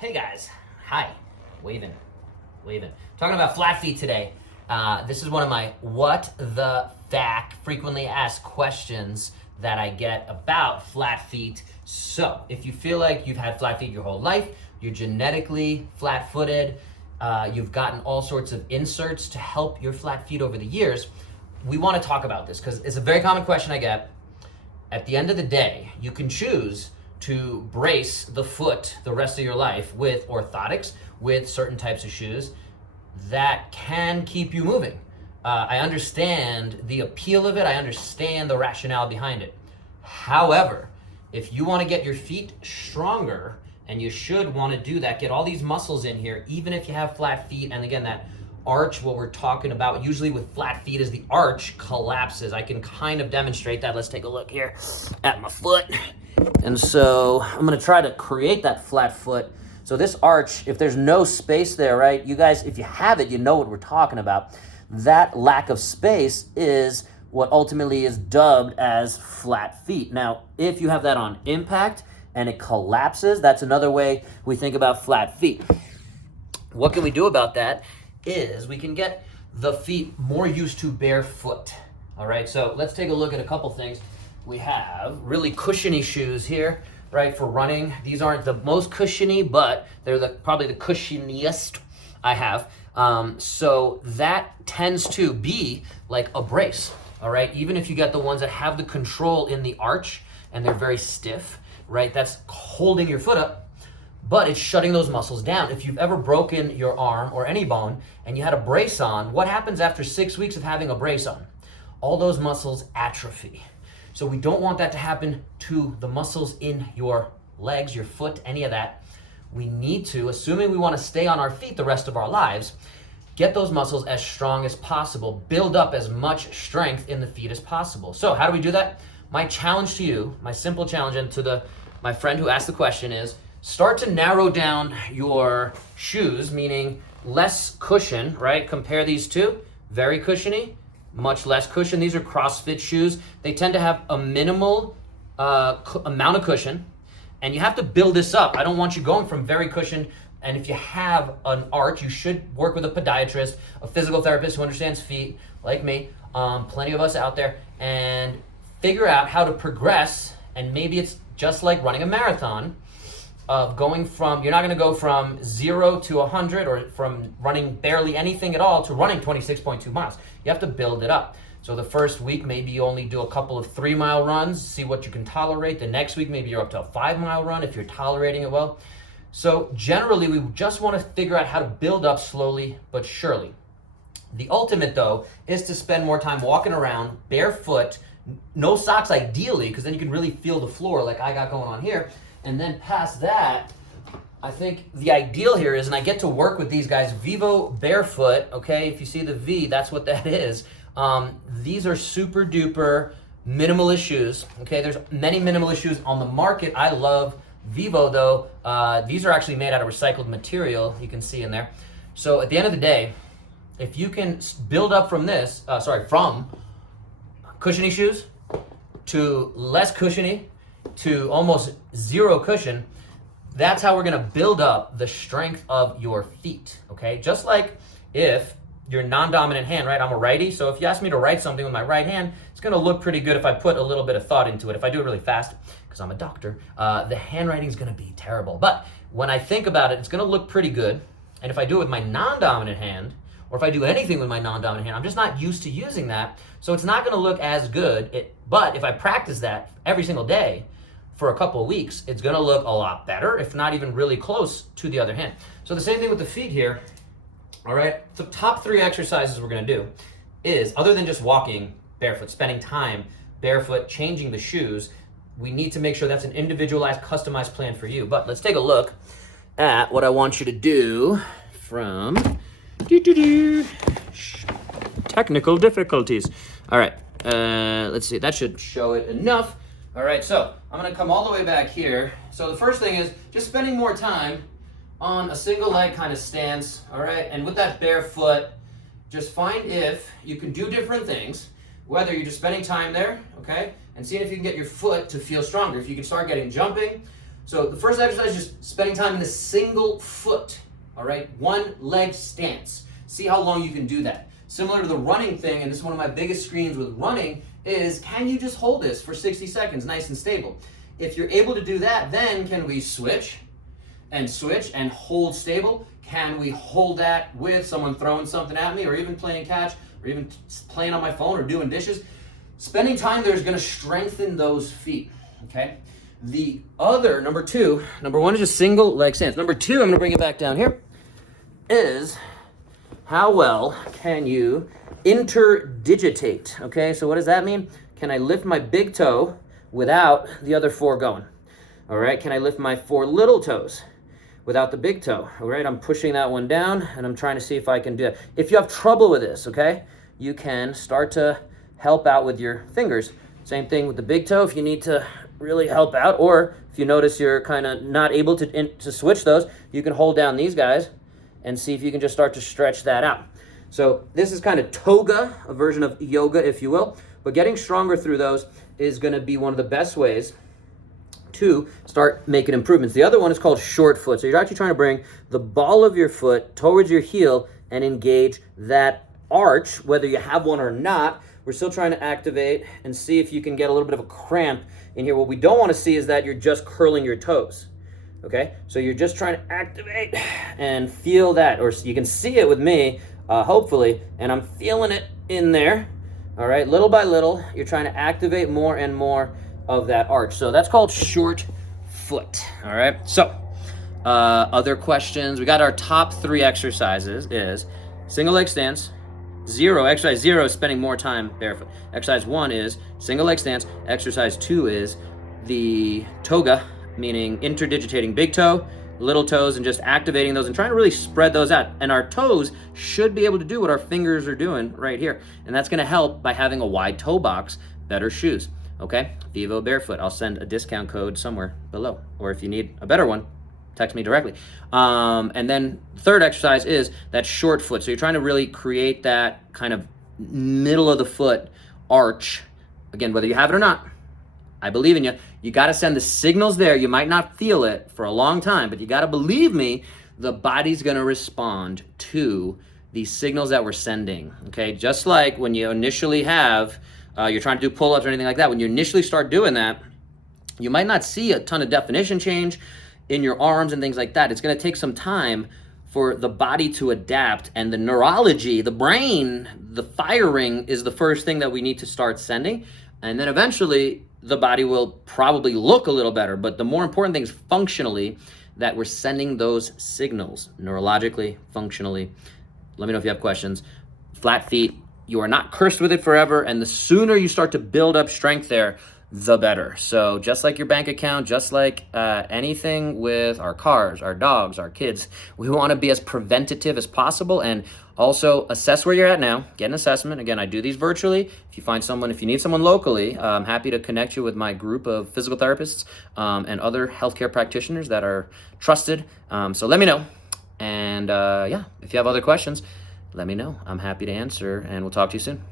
Hey guys, hi, waving. Talking about flat feet today. This is one of my what the fact frequently asked questions that I get about flat feet. So if you feel like you've had flat feet your whole life, you're genetically flat-footed, you've gotten all sorts of inserts to help your flat feet over the years, we want to talk about this because it's a very common question I get. At the end of the day, you can choose to brace the foot the rest of your life with orthotics, with certain types of shoes that can keep you moving. I understand the appeal of it. I understand the rationale behind it. However, if you want to get your feet stronger, and you should want to do that, get all these muscles in here, even if you have flat feet, and again, that arch, what we're talking about usually with flat feet is the arch collapses. I can kind of demonstrate that. Let's take a look here at my foot. And so I'm gonna try to create that flat foot. So this arch, if there's no space there, right? You guys, if you have it, you know what we're talking about. That lack of space is what ultimately is dubbed as flat feet. Now, if you have that on impact and it collapses, that's another way we think about flat feet. What can we do about that is we can get the feet more used to barefoot. All right, so let's take a look at a couple things. We have really cushiony shoes here, right, for running. These aren't the most cushiony, but they're probably the cushioniest I have. So that tends to be like a brace, all right? Even if you get the ones that have the control in the arch and they're very stiff, right, that's holding your foot up, but it's shutting those muscles down. If you've ever broken your arm or any bone and you had a brace on, what happens after 6 weeks of having a brace on? All those muscles atrophy. So we don't want that to happen to the muscles in your legs, your foot, any of that. We need to, assuming we want to stay on our feet the rest of our lives, get those muscles as strong as possible, build up as much strength in the feet as possible. So how do we do that? My challenge to you, my simple challenge, and to my friend who asked the question is, start to narrow down your shoes, meaning less cushion, right? Compare these two, very cushiony, much less cushion. These are CrossFit shoes. They tend to have a minimal amount of cushion, and you have to build this up. I don't want you going from very cushioned, and if you have an arch, you should work with a podiatrist, a physical therapist who understands feet, like me, plenty of us out there, and figure out how to progress. And maybe it's just like running a marathon, of going from, you're not going to go from 0 to 100 or from running barely anything at all to running 26.2 miles. You have to build it up. So the first week, maybe you only do a couple of 3-mile runs, see what you can tolerate. The next week, maybe you're up to a 5-mile run if you're tolerating it well. So generally, we just want to figure out how to build up slowly but surely. The ultimate, though, is to spend more time walking around barefoot, no socks ideally, because then you can really feel the floor like I got going on here. And then past that, I think the ideal here is, and I get to work with these guys, Vivobarefoot, okay? If you see the V, that's what that is. These are super duper minimalist shoes, okay? There's many minimalist shoes on the market. I love Vivo though. These are actually made out of recycled material, you can see in there. So at the end of the day, if you can build up from this, from cushiony shoes to less cushiony, to almost zero cushion, that's how we're gonna build up the strength of your feet, okay? Just like if your non-dominant hand, right? I'm a righty, so if you ask me to write something with my right hand, it's gonna look pretty good if I put a little bit of thought into it. If I do it really fast, because I'm a doctor, the handwriting's gonna be terrible. But when I think about it, it's gonna look pretty good. And if I do it with my non-dominant hand, or if I do anything with my non-dominant hand, I'm just not used to using that, so it's not gonna look as good. But if I practice that every single day, for a couple of weeks, it's gonna look a lot better, if not even really close to the other hand. So the same thing with the feet here, all right? The top 3 exercises we're gonna do is, other than just walking barefoot, spending time barefoot, changing the shoes, we need to make sure that's an individualized, customized plan for you. But let's take a look at what I want you to do from technical difficulties. All right, let's see, that should show it enough. All right, so I'm gonna come all the way back here. So the first thing is just spending more time on a single leg kind of stance, all right? And with that barefoot, just find if you can do different things, whether you're just spending time there, okay? And seeing if you can get your foot to feel stronger. If you can start getting jumping, So the first exercise is just spending time in a single foot, all right? One leg stance. See how long you can do that. Similar to the running thing, and this is one of my biggest screens with running, is can you just hold this for 60 seconds nice and stable? If you're able to do that, then can we switch and hold stable? Can we hold that with someone throwing something at me, or even playing catch, or even playing on my phone or doing dishes? Spending time there is going to strengthen those feet, okay? The other, number one is just single leg stance. Number two, I'm going to bring it back down here, is how well can you interdigitate, okay? So what does that mean? Can I lift my big toe without the other four going? All right, can I lift my four little toes without the big toe? All right, I'm pushing that one down, and I'm trying to see if I can do it. If you have trouble with this, okay, you can start to help out with your fingers. Same thing with the big toe if you need to really help out, or if you notice you're kind of not able to switch those, you can hold down these guys and see if you can just start to stretch that out. So this is kind of toga, a version of yoga, if you will, but getting stronger through those is going to be one of the best ways to start making improvements. The other one is called short foot. So you're actually trying to bring the ball of your foot towards your heel and engage that arch, whether you have one or not. We're still trying to activate and see if you can get a little bit of a cramp in here. What we don't want to see is that you're just curling your toes. Okay, so you're just trying to activate and feel that, or you can see it with me, hopefully, and I'm feeling it in there. All right, little by little, you're trying to activate more and more of that arch. So that's called short foot. All right, so other questions. We got our top 3 exercises is single leg stance. Exercise 0 is spending more time barefoot. Exercise 1 is single leg stance. Exercise 2 is the toga, meaning interdigitating big toe, little toes, and just activating those and trying to really spread those out. And our toes should be able to do what our fingers are doing right here. And that's going to help by having a wide toe box, better shoes. Okay? Vivobarefoot. I'll send a discount code somewhere below. Or if you need a better one, text me directly. And then third exercise is that short foot. So you're trying to really create that kind of middle of the foot arch. Again, whether you have it or not, I believe in you. You got to send the signals there. You might not feel it for a long time, but you got to believe me, the body's going to respond to these signals that we're sending. Okay, just like when you initially have, you're trying to do pull-ups or anything like that, when you initially start doing that, you might not see a ton of definition change in your arms and things like that. It's going to take some time for the body to adapt, and the neurology, the brain, the firing is the first thing that we need to start sending. And then eventually the body will probably look a little better. But the more important thing is functionally that we're sending those signals, neurologically, functionally. Let me know if you have questions. Flat feet, you are not cursed with it forever. And the sooner you start to build up strength there, the better. So just like your bank account, just like anything with our cars, our dogs, our kids, we want to be as preventative as possible, and also assess where you're at now. Get an assessment. Again, I do these virtually. If you need someone locally, I'm happy to connect you with my group of physical therapists and other healthcare practitioners that are trusted. So let me know. And yeah, if you have other questions, let me know. I'm happy to answer, and we'll talk to you soon.